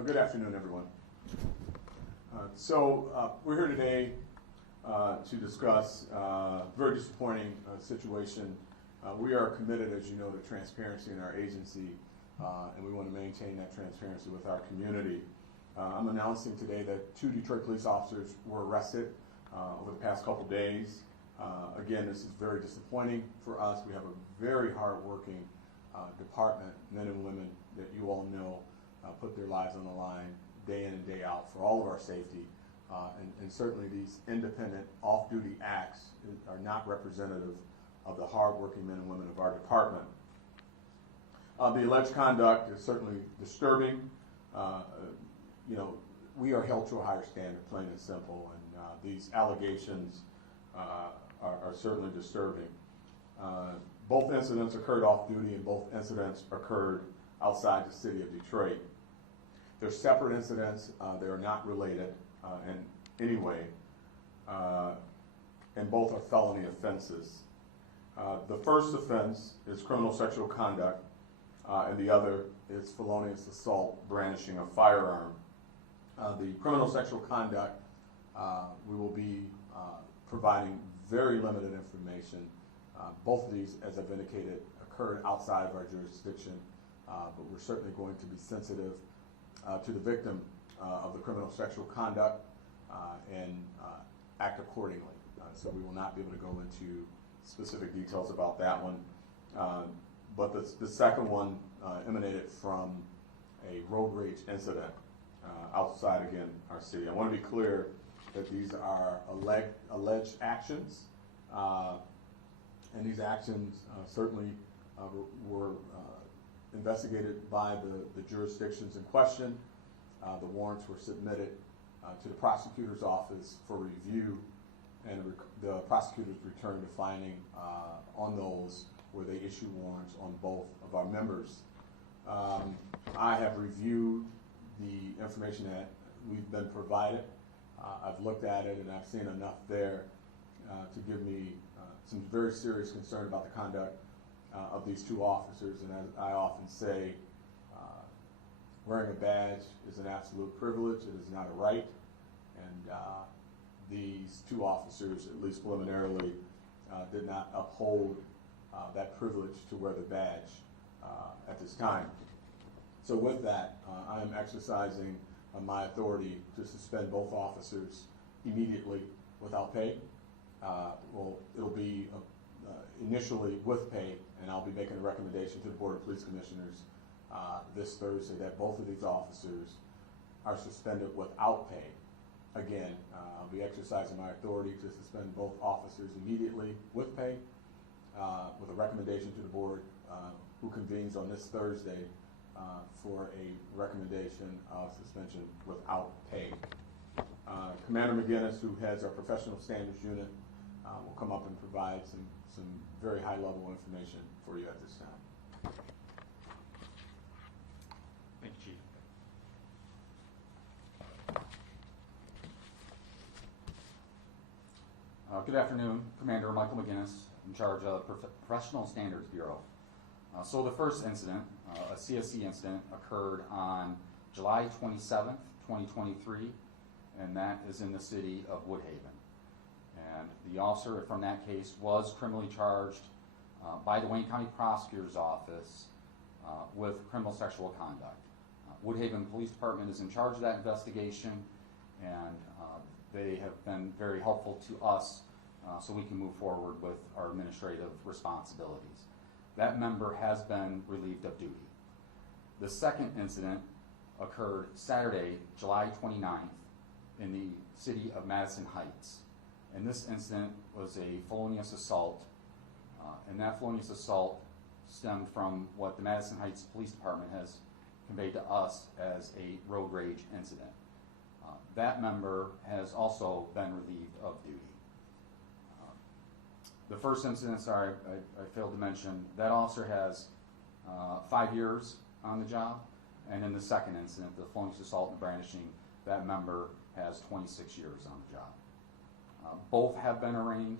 Good afternoon, everyone. We're here today to discuss a very disappointing situation. We are committed, as you know, to transparency in our agency, and we want to maintain that transparency with our community. I'm announcing today that 2 Detroit police officers were arrested over the past couple days. Again, this is very disappointing for us. We have a very hard-working department, men and women that you all know put their lives on the line day in and day out for all of our safety. And certainly these independent off-duty acts are not representative of the hard-working men and women of our department. The alleged conduct is certainly disturbing. We are held to a higher standard, plain and simple, and these allegations are certainly disturbing. Both incidents occurred off-duty, and both incidents occurred outside the city of Detroit. They're separate incidents. They are not related in any way, and both are felony offenses. The first offense is criminal sexual conduct, and the other is felonious assault, brandishing a firearm. The criminal sexual conduct, we will be providing very limited information. Both of these, as I've indicated, occurred outside of our jurisdiction, but we're certainly going to be sensitive to the victim of the criminal sexual conduct and act accordingly. So we will not be able to go into specific details about that one. But the second one emanated from a road rage incident outside, again, our city. I want to be clear that these are alleged actions, and these actions certainly were investigated by the jurisdictions in question. The warrants were submitted to the prosecutor's office for review, and the prosecutors returned a finding on those where they issue warrants on both of our members. I have reviewed the information that we've been provided. I've looked at it, and I've seen enough there to give me some very serious concern about the conduct of these 2 officers. And as I often say, wearing a badge is an absolute privilege. It is not a right. And these 2 officers, at least preliminarily, did not uphold that privilege to wear the badge at this time. So with that, I am exercising my authority to suspend both officers immediately without pay. It'll be initially with pay, and I'll be making a recommendation to the Board of Police Commissioners this Thursday that both of these officers are suspended without pay. Again, I'll be exercising my authority to suspend both officers immediately with pay, with a recommendation to the board who convenes on this Thursday for a recommendation of suspension without pay. Commander McGinnis, who heads our professional standards unit, will come up and provide some very high-level information for you at this time. Thank you, Chief. Good afternoon, Commander Michael McGinnis, in charge of the Professional Standards Bureau. So the first incident, a CSE incident, occurred on July 27th, 2023, and that is in the city of Woodhaven. And the officer from that case was criminally charged by the Wayne County Prosecutor's Office with criminal sexual conduct. Woodhaven Police Department is in charge of that investigation, and they have been very helpful to us so we can move forward with our administrative responsibilities. That member has been relieved of duty. The second incident occurred Saturday, July 29th, in the city of Madison Heights. And this incident was a felonious assault, and that felonious assault stemmed from what the Madison Heights Police Department has conveyed to us as a road rage incident. That member has also been relieved of duty. The first incident, sorry, I failed to mention, that officer has 5 years on the job, and in the second incident, the felonious assault and brandishing, that member has 26 years on the job. Both have been arraigned,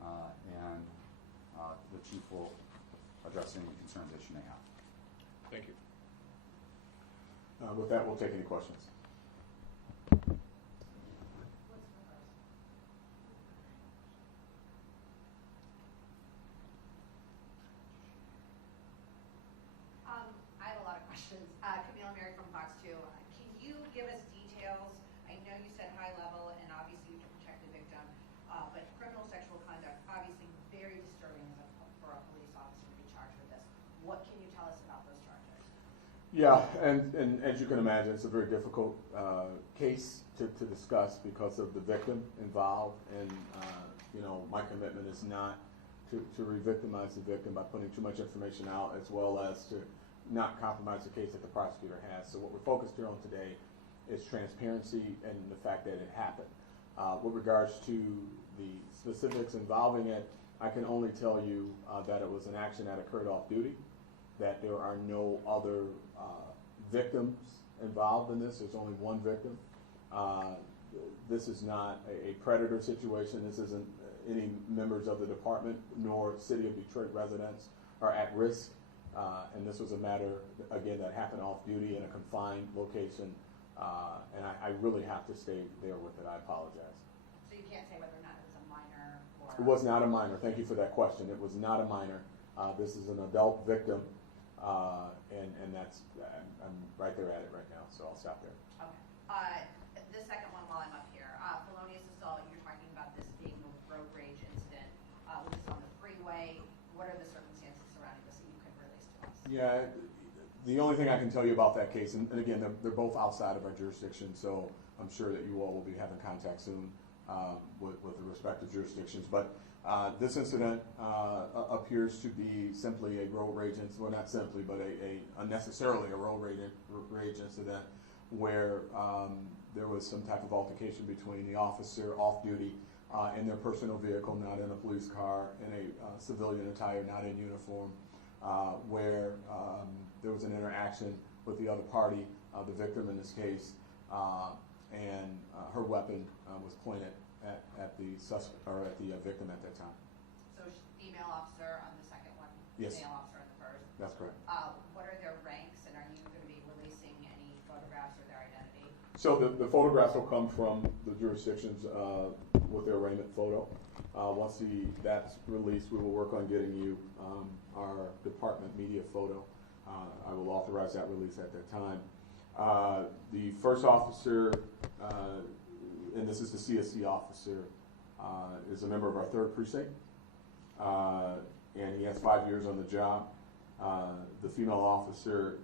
and the chief will address any concerns that you may have. Thank you. With that, we'll take any questions. I have a lot of questions. Camille Mary from Fox 2. Can you give us details? I know you said high level, and obviously you can protect the victim, but criminal sexual conduct, obviously very disturbing for a police officer to be charged with this. What can you tell us about those charges? Yeah, and as you can imagine, it's a very difficult case to discuss because of the victim involved, and my commitment is not to re-victimize the victim by putting too much information out, as well as to not compromise the case that the prosecutor has. So what we're focused here on today is transparency and the fact that it happened. With regards to the specifics involving it, I can only tell you that it was an action that occurred off duty, that there are no other victims involved in this. There's only one victim. This is not a predator situation. This isn't any members of the department nor City of Detroit residents are at risk. And this was a matter, again, that happened off duty in a confined location. And I really have to stay there with it. I apologize. So you can't say whether or not it was a minor or... It was not a minor. Thank you for that question. It was not a minor. This is an adult victim. And that's, I'm right there at it right now, so I'll stop there. Okay. The second one while I'm up here, felonious assault, you're talking about this being a road rage incident, which is on the freeway. What are the circumstances surrounding this that you can release to us? Yeah, the only thing I can tell you about that case, and again, they're both outside of our jurisdiction, so I'm sure that you all will be having contact soon with the respective jurisdictions. But this incident appears to be simply a road rage incident, well, not simply, but a unnecessarily a road rage incident where there was some type of altercation between the officer off duty in their personal vehicle, not in a police car, in a civilian attire, not in uniform, where there was an interaction with the other party, the victim in this case, and her weapon was pointed at the suspect or at the victim at that time. So female officer on the second one, Yes. male officer on the first. That's correct. What are their ranks, and are you going to be releasing any photographs or their identity? So the photographs will come from the jurisdictions with their arraignment photo. Once that's released, we will work on getting you our department media photo. I will authorize that release at that time. The first officer, and this is the CSC officer, is a member of our 3rd precinct, and he has 5 years on the job. The female officer,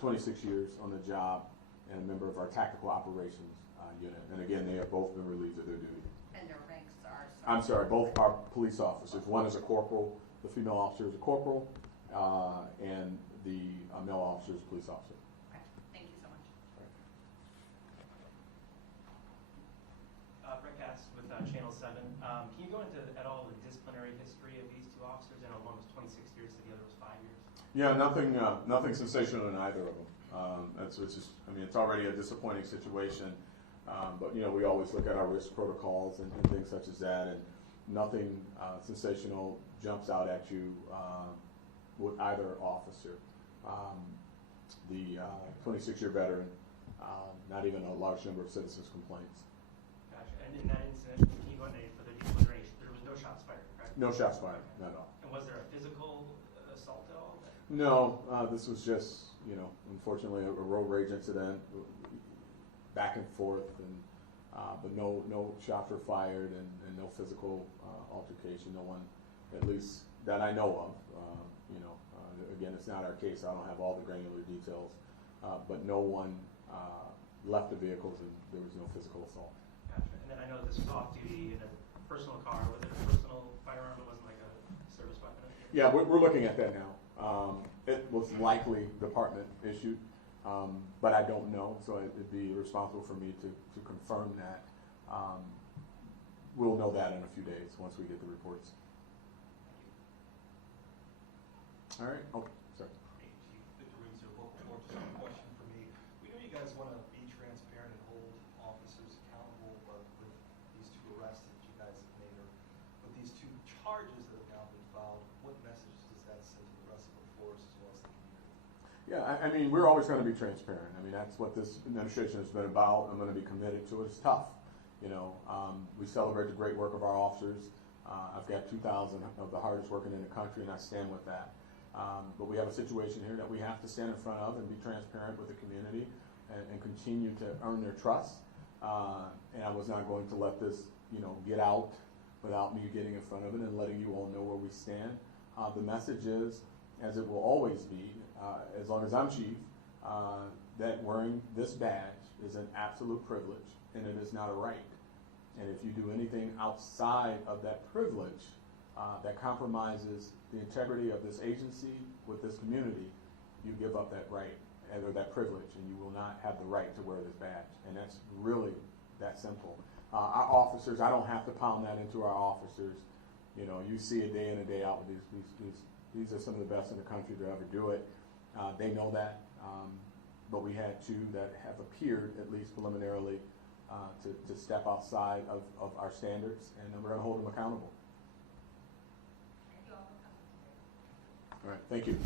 26 years on the job, and a member of our tactical operations unit. And again, they have both been relieved of their duty. And their ranks are? I'm sorry, both are police officers. One is a corporal, the female officer is a corporal, and the male officer is a police officer. Okay, thank you so much. Brett Katz with Channel 7. Can you go into at all the disciplinary history of these two officers? I know one was 26 years, the other was 5 years. Yeah, nothing sensational in either of them. It's just, I mean, it's already a disappointing situation, but we always look at our risk protocols and things such as that, and nothing sensational jumps out at you with either officer. The 26-year veteran, not even a large number of citizens' complaints. Gotcha. And in that incident, can you go into for the disciplinary, there was no shots fired, correct? No shots fired, not at all. And was there a physical assault at all? No, this was just, unfortunately a road rage incident, back and forth, and but no shots were fired and no physical altercation. No one, at least that I know of. Again, it's not our case. I don't have all the granular details, but no one left the vehicles and there was no physical assault. Gotcha. And then I know this was off duty in a personal car. Was it a personal firearm? It wasn't like a service weapon? Yeah, we're looking at that now. It was likely department issued, but I don't know, so it'd be responsible for me to confirm that. We'll know that in a few days once we get the reports. All right. Oh, sorry. Hey, Chief Victor Windsor, local board. Just a question for me. We know you guys want to be transparent and hold officers accountable, but with these two arrests that you guys have made, or with these two charges that have now been filed, what message does that send to the rest of the force as well as the community? Yeah, I mean, we're always going to be transparent. I mean, that's what this administration has been about. I'm going to be committed to it. It's tough. You know, we celebrate the great work of our officers. I've got 2,000 of the hardest working in the country, and I stand with that. But we have a situation here that we have to stand in front of and be transparent with the community and continue to earn their trust. And I was not going to let this, you know, get out without me getting in front of it and letting you all know where we stand. The message is, as it will always be, as long as I'm chief, that wearing this badge is an absolute privilege and it is not a right. And if you do anything outside of that privilege that compromises the integrity of this agency with this community, you give up that right or that privilege, and you will not have the right to wear this badge. And that's really that simple. Our officers, I don't have to pound that into our officers. You know, you see it day in and day out with these are some of the best in the country to ever do it. They know that, but we had two that have appeared, at least preliminarily, to step outside of our standards, and we're going to hold them accountable. Thank you all. All right, thank you.